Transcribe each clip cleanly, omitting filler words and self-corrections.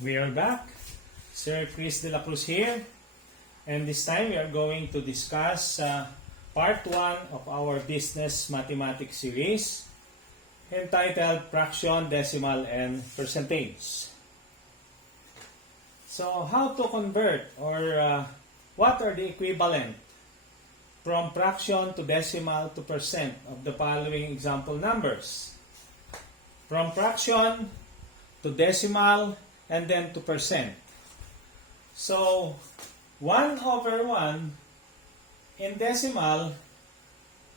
We are back. Sir Chris de la Cruz here. And this time we are going to discuss part 1 of our business mathematics series entitled Fraction, Decimal, and Percentage. So how to convert or what are the equivalent from fraction to decimal to percent of the following example numbers? From fraction to decimal and then to percent. So 1/1 in decimal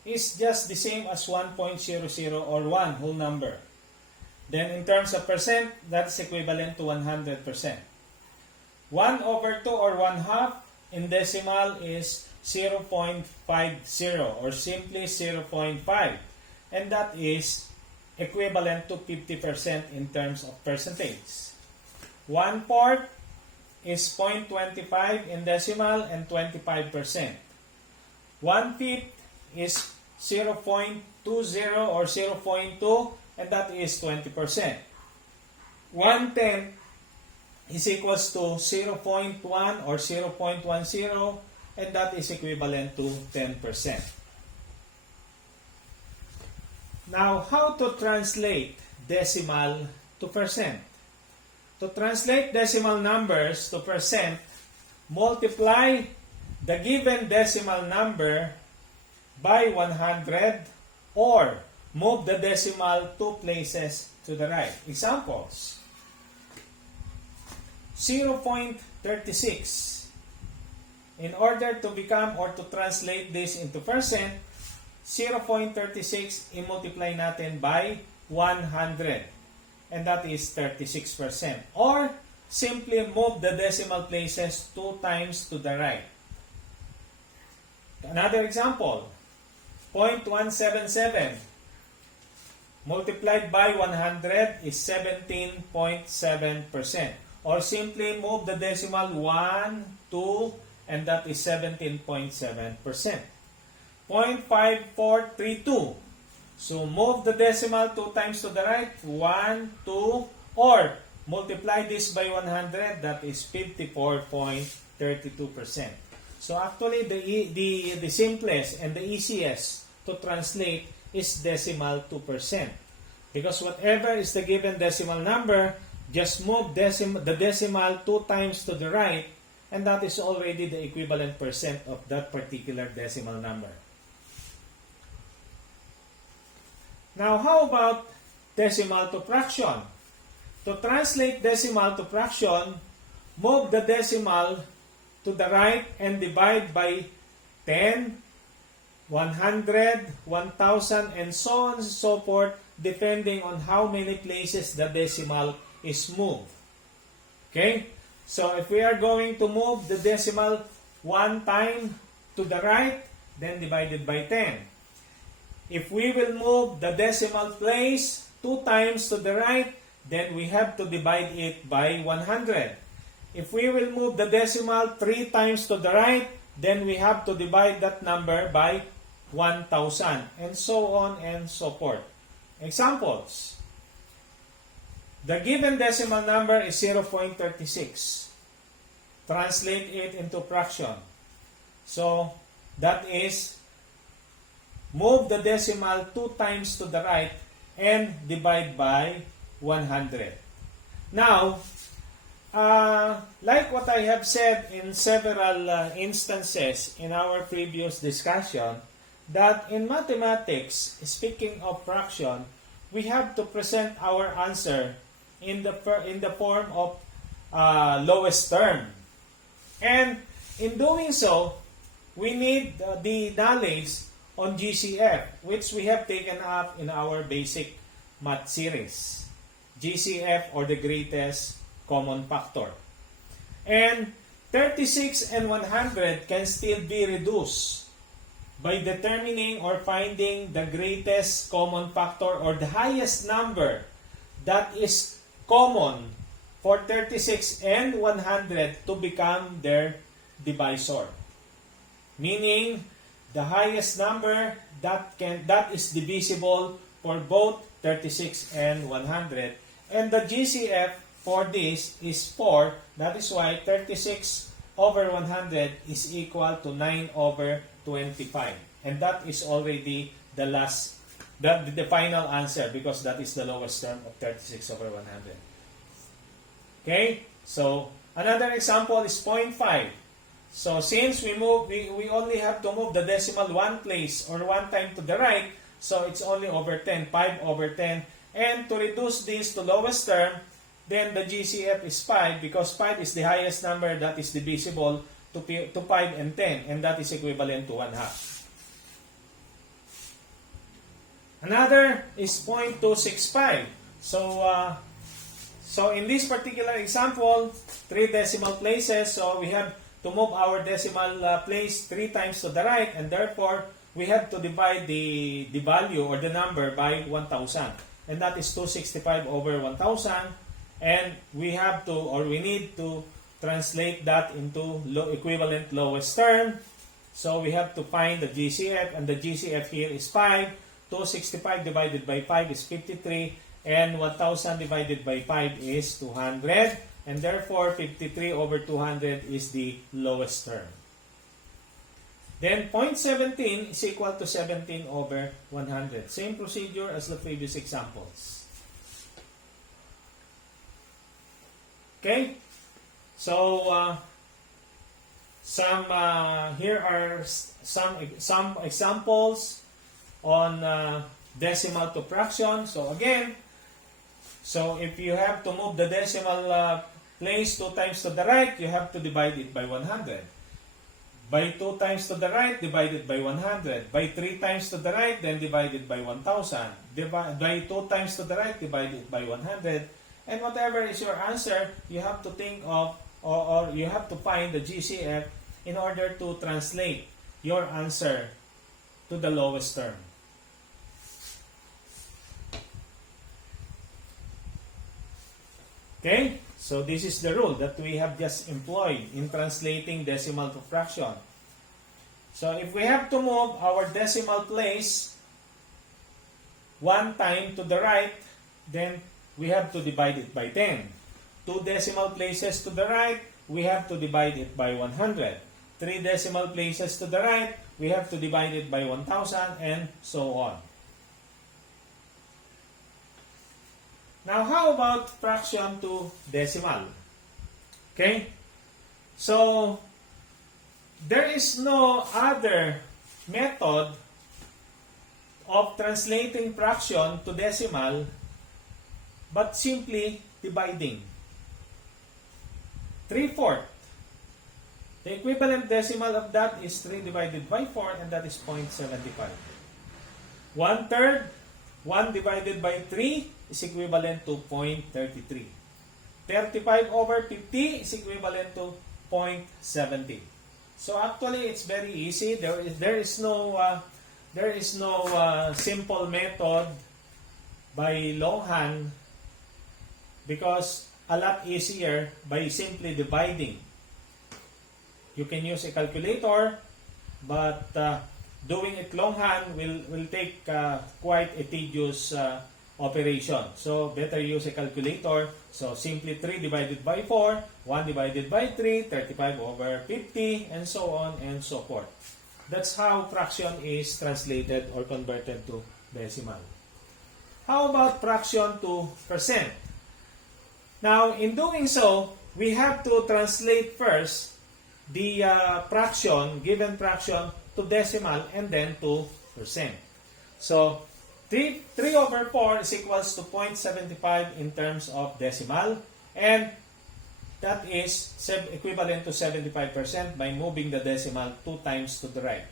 is just the same as 1.00 or 1 whole number. Then in terms of percent, that's equivalent to 100%. 1/2 or 1/2 in decimal is 0.50 or simply 0.5. And that is equivalent to 50% in terms of percentage. 1/4 is 0.25 in decimal and 25%. 1/5 is 0.20 or 0.2 and that is 20%. 1/10 is equals to 0.1 or 0.10 and that is equivalent to 10%. Now, how to translate decimal to percent? To translate decimal numbers to percent, multiply the given decimal number by 100 or move the decimal 2 places to the right. Examples: 0.36. In order to become or to translate this into percent, 0.36 i-multiply natin by 100. And that is 36%. Or simply move the decimal places 2 times to the right. Another example, 0.177 multiplied by 100 is 17.7%. Or simply move the decimal 1, 2, and that is 17.7%. 0.5432. So move the decimal 2 times to the right, 1, 2, or multiply this by 100, that is 54.32%. So actually the simplest and the easiest to translate is decimal to percent. Because whatever is the given decimal number, just move the decimal 2 times to the right, and that is already the equivalent percent of that particular decimal number. Now, how about decimal to fraction? To translate decimal to fraction, move the decimal to the right and divide by 10, 100, 1,000, and so on and so forth, depending on how many places the decimal is moved. Okay? So, if we are going to move the decimal 1 time to the right, then divided by 10. If we will move the decimal place 2 times to the right, then we have to divide it by 100. If we will move the decimal 3 times to the right, then we have to divide that number by 1,000, and so on and so forth. Examples. The given decimal number is 0.36. Translate it into fraction. So, that is, move the decimal 2 times to the right and divide by 100. Now, like what I have said in several instances in our previous discussion, that in mathematics, speaking of fraction, we have to present our answer in the form of lowest term. And in doing so, we need the knowledge on GCF, which we have taken up in our basic math series. GCF, or the greatest common factor. And 36 and 100 can still be reduced by determining or finding the greatest common factor or the highest number that is common for 36 and 100 to become their divisor. Meaning, the highest number that is divisible for both 36 and 100. And the GCF for this is 4. That is why 36 over 100 is equal to 9 over 25. And that is already the final answer, because that is the lowest term of 36 over 100. Okay? So, another example is 0.5. So, since we only have to move the decimal one place or one time to the right, so it's only over 10, 5 over 10. And to reduce this to lowest term, then the GCF is 5, because 5 is the highest number that is divisible to 5 and 10, and that is equivalent to 1/2. Another is 0.265. So in this particular example, 3 decimal places, so we have to move our decimal place 3 times to the right, and therefore we have to divide the value or the number by 1,000. And that is 265 over 1,000. And we need to translate that into equivalent lowest term. So we have to find the GCF, and the GCF here is 5. 265 divided by 5 is 53, and 1,000 divided by 5 is 200. And therefore, 53 over 200 is the lowest term. Then 0.17 is equal to 17 over 100. Same procedure as the previous examples. Okay? So, here are some examples on decimal to fraction. So again, if you have to move the decimal place 2 times to the right, you have to divide it by 100. By 2 times to the right, divided by 100. By 3 times to the right, then divided by 1,000. By 2 times to the right, divided by 100. And whatever is your answer, you have to think of, or you have to find the GCF in order to translate your answer to the lowest term. Okay? So this is the rule that we have just employed in translating decimal to fraction. So if we have to move our decimal place 1 time to the right, then we have to divide it by 10. 2 decimal places to the right, we have to divide it by 100. 3 decimal places to the right, we have to divide it by 1,000, and so on. Now, how about fraction to decimal? Okay? So, there is no other method of translating fraction to decimal but simply dividing. 3/4. The equivalent decimal of that is 3 divided by 4, and that is 0.75. 1/3, 1 divided by 3 is equivalent to 0.33. 35 over 50 is equivalent to 0.70. So actually, it's very easy. There is no simple method by longhand, because a lot easier by simply dividing. You can use a calculator, but doing it longhand will take quite a tedious operation. So better use a calculator. So simply 3 divided by 4, 1 divided by 3, 35 over 50, and so on and so forth. That's how fraction is translated or converted to decimal. How about fraction to percent? Now, in doing so, we have to translate first the given fraction to decimal and then to percent. So, 3 over 4 is equals to 0.75 in terms of decimal, and that is equivalent to 75% by moving the decimal 2 times to the right.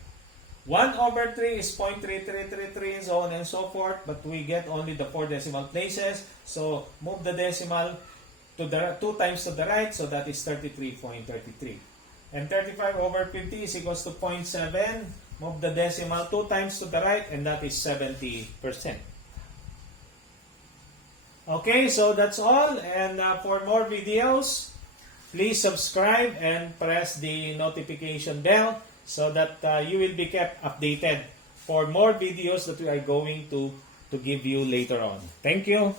1 over 3 is 0.3333, and so on and so forth, but we get only the 4 decimal places, so move the decimal to the 2 times to the right, so that is 33.33. And 35 over 50 is equals to 0.7. Move the decimal 2 times to the right, and that is 70%. Okay, so that's all. And for more videos, please subscribe and press the notification bell so that you will be kept updated for more videos that we are going to give you later on. Thank you.